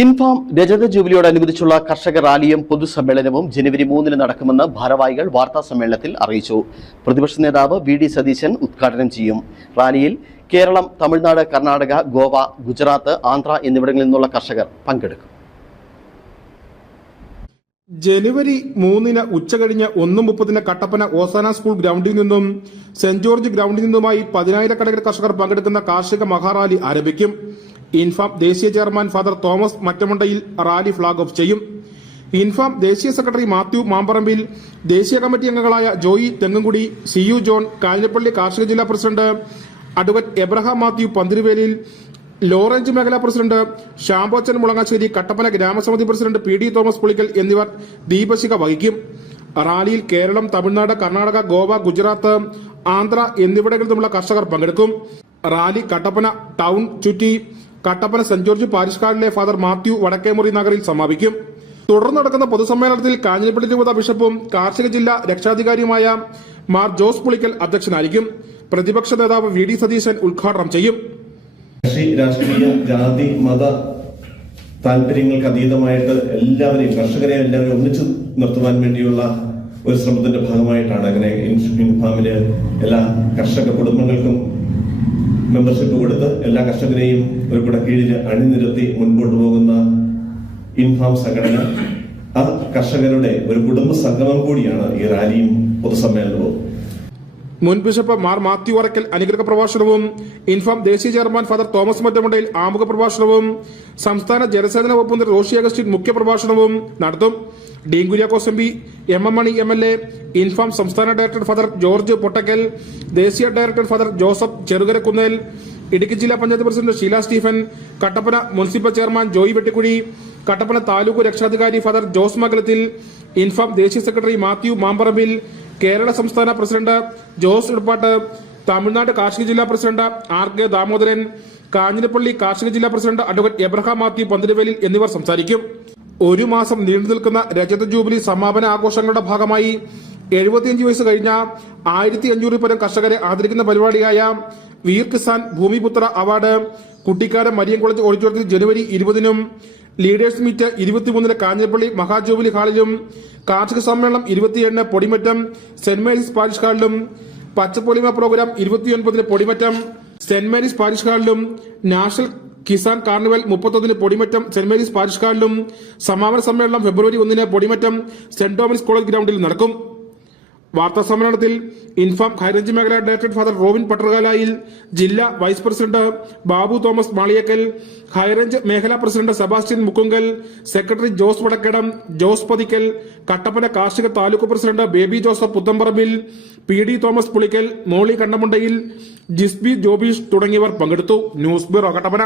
ഇൻഫാം രജത ജൂബിലിയോടനുബന്ധിച്ചുള്ള കർഷക റാലിയും പൊതുസമ്മേളനവും ജനുവരി 3 നടക്കുമെന്ന് ഭാരവാഹികൾ വാർത്താസമ്മേളനത്തിൽ അറിയിച്ചു. പ്രതിപക്ഷ നേതാവ് വി.ഡി. സതീശൻ ഉദ്ഘാടനം ചെയ്യും. റാലിയിൽ കേരളം, തമിഴ്നാട്, കർണാടക, ഗോവ, ഗുജറാത്ത്, ആന്ധ്ര എന്നിവിടങ്ങളിൽ നിന്നുള്ള കർഷകർ പങ്കെടുക്കും. ജനുവരി 3 ഉച്ചകഴിഞ്ഞ് 1:30 കട്ടപ്പന ഓസാന സ്കൂൾ ഗ്രൗണ്ടിൽ നിന്നും സെന്റ് ജോർജ് ഗ്രൗണ്ടിൽ നിന്നുമായി 10,000-കണക്കിന് കർഷകർ പങ്കെടുക്കുന്ന കാർഷിക മഹാറാലി ആരംഭിക്കും. ഇൻഫാം ദേശീയ chairman father Thomas Mattamundayil rally flag off ചെയ്യും. ഇൻഫാം ദേശീയ സെക്രട്ടറി മാത്യു മാമ്പറമ്പിൽ, ദേശീയ കമ്മിറ്റി അംഗങ്ങളായ ജോയി തെങ്ങുംകുടി, CU ജോൺ, കാഞ്ഞിരപ്പള്ളി കാർഷിക ജില്ലാ president advocate Abraham Mathew Panthiruvelil, low range മേഖലാ പ്രസിഡന്റ് ഷാംബോച്ചൻ മുളങ്ങാശ്ശേരി, കട്ടപ്പന ഗ്രാമസമിതി പ്രസിഡന്റ് PD തോമസ് പുളിക്കൽ എന്നിവർ ദീപശിഖ വഹിക്കും. റാലിയിൽ കേരളം, തമിഴ്നാട്, കർണാടക, ഗോവ, ഗുജറാത്ത്, ആന്ധ്ര എന്നിവിടങ്ങളിൽ നിന്നുള്ള കർഷകർ പങ്കെടുക്കും. റാലി കട്ടപ്പന ടൗൺ ചുറ്റി കട്ടപ്പന സെന്റ് ജോർജ് പാരിഷ് ഹാളിലെ ഫാദർ മാത്യു വടക്കേമുറി നഗറിൽ സമാപിക്കും. തുടർന്ന് നടക്കുന്ന പൊതുസമ്മേളനത്തിൽ കാഞ്ഞിരപ്പള്ളി രൂപത ബിഷപ്പും കാർഷിക ജില്ലാ രക്ഷാധികാരിയുമായ മാർ ജോസ് പുളിക്കൽ അധ്യക്ഷനായിരിക്കും. പ്രതിപക്ഷ നേതാവ് വി.ഡി. സതീശൻ ഉദ്ഘാടനം ചെയ്യും. രാഷ്ട്രീയ, ജാതി, മത താല്പര്യങ്ങൾക്ക് അതീതമായിട്ട് കർഷകരെ എല്ലാവരെയും ഒന്നിച്ചു നിർത്തുവാൻ വേണ്ടിയുള്ള ഒരു ശ്രമത്തിന്റെ ഭാഗമായിട്ടാണ് അങ്ങനെ ഇൻഫാമില് എല്ലാ കർഷക കുടുംബങ്ങൾക്കും മെമ്പർഷിപ്പ് കൊടുത്ത് എല്ലാ കർഷകരെയും ഒരു കൂടെ കീഴിൽ അണിനിരത്തി മുൻപോട്ട് പോകുന്ന ഇൻഫാം സംഘടന. ആ കർഷകരുടെ ഒരു കുടുംബ സംഗമം കൂടിയാണ് ഈ റാലിയും പൊതുസമ്മേളനവും. മുൻ ബിഷപ്പ് മാർ മാത്യു വറക്കൽ അനുഗ്രഹ പ്രഭാഷണവും, ഇൻഫാം ദേശീയ ചെയർമാൻ ഫാദർ തോമസ് മറ്റമുണ്ടയിൽ ആമുഖ പ്രഭാഷണവും, സംസ്ഥാന ജലസേചന വകുപ്പ് മന്ത്രി റോഷി അഗസ്റ്റിൻ മുഖ്യപ്രഭാഷണവും നടത്തും. Dean Kuriakose MP, M.M. മണി MLA, ഇൻഫാം സംസ്ഥാന ഡയറക്ടർ ഫാദർ ജോർജ് പൊട്ടക്കൽ, ദേശീയ director father Joseph Cherukarakunnel, Idukki ജില്ലാ panchayat president Sheela Stephen, Kattappana municipal chairman Joy Vettikuzhi, Kattappana taluk രക്ഷാധികാരി ഫാദർ ജോസ് മംഗലത്തിൽ, ഇൻഫാം ദേശീയ സെക്രട്ടറി മാത്യു മാമ്പറമ്പിൽ, കേരള സംസ്ഥാന പ്രസിഡന്റ് ജോസ് ഇടപ്പാട്ട്, തമിഴ്നാട് കാർഷിക ജില്ലാ പ്രസിഡന്റ് R.K. ദാമോദരൻ, കാഞ്ഞിരപ്പള്ളി കാർഷിക ജില്ലാ പ്രസിഡന്റ് അഡ്വക്കേറ്റ് എബ്രഹാം മാത്യു പന്തിരുവേലിൽ എന്നിവർ സംസാരിക്കും. ഒരു മാസം നീണ്ടു നിൽക്കുന്ന രജത ജൂബിലി സമാപന ആഘോഷങ്ങളുടെ ഭാഗമായി 75 വയസ്സ് കഴിഞ്ഞ 1500 പരം കർഷകരെ ആദരിക്കുന്ന പരിപാടിയായ വീർ കിസാൻ ഭൂമിപുത്ര അവാർഡ് കുട്ടിക്കാനം മരിയം കോളേജ് ഓഡിറ്റോറിയത്തിൽ ജനുവരി 20 ലീഡേഴ്സ് മീറ്റ് 23 കാഞ്ഞിരപ്പള്ളി മഹാജൂബിലി ഹാളിലും, കാർഷിക സമ്മേളനം 27 പൊടിമറ്റം സെന്റ് മേരീസ് പാരിഷ് ഹാളിലും, Pachappolima program 29 Podimattam saint Mary's parish ഹാളിലും, national Kisan carnival 31 Podimattam saint Mary's parish ഹാളിലും, സമാപന സമ്മേളനം ഫെബ്രുവരി 1 പൊടിമറ്റം സെന്റ് തോമസ് കോളേജ് ഗ്രൗണ്ടിൽ നടക്കും. വാർത്താ സമ്മേളനത്തിൽ ഇൻഫാം ഹൈറേഞ്ച് മേഖലാ ഡയറക്ടർ ഫാദർ റോബിൻ പട്ടർകാലായിൽ, ജില്ലാ vice president Babu Thomas Maliyakkal, high range മേഖലാ പ്രസിഡന്റ് സെബാസ്റ്റ്യൻ മുക്കുങ്കൽ, സെക്രട്ടറി ജോസ് വടക്കടം, ജോസ് പതിക്കൽ, കട്ടപ്പന കാർഷിക താലൂക്ക് പ്രസിഡന്റ് ബേബി ജോസഫ് പുത്തമ്പറമ്പിൽ, PD തോമസ് പുളിക്കൽ, മോളി കണ്ണമുണ്ടയിൽ, ജിസ്ബി ജോബീഷ് തുടങ്ങിയവർ പങ്കെടുത്തു. News bureau Kattappana.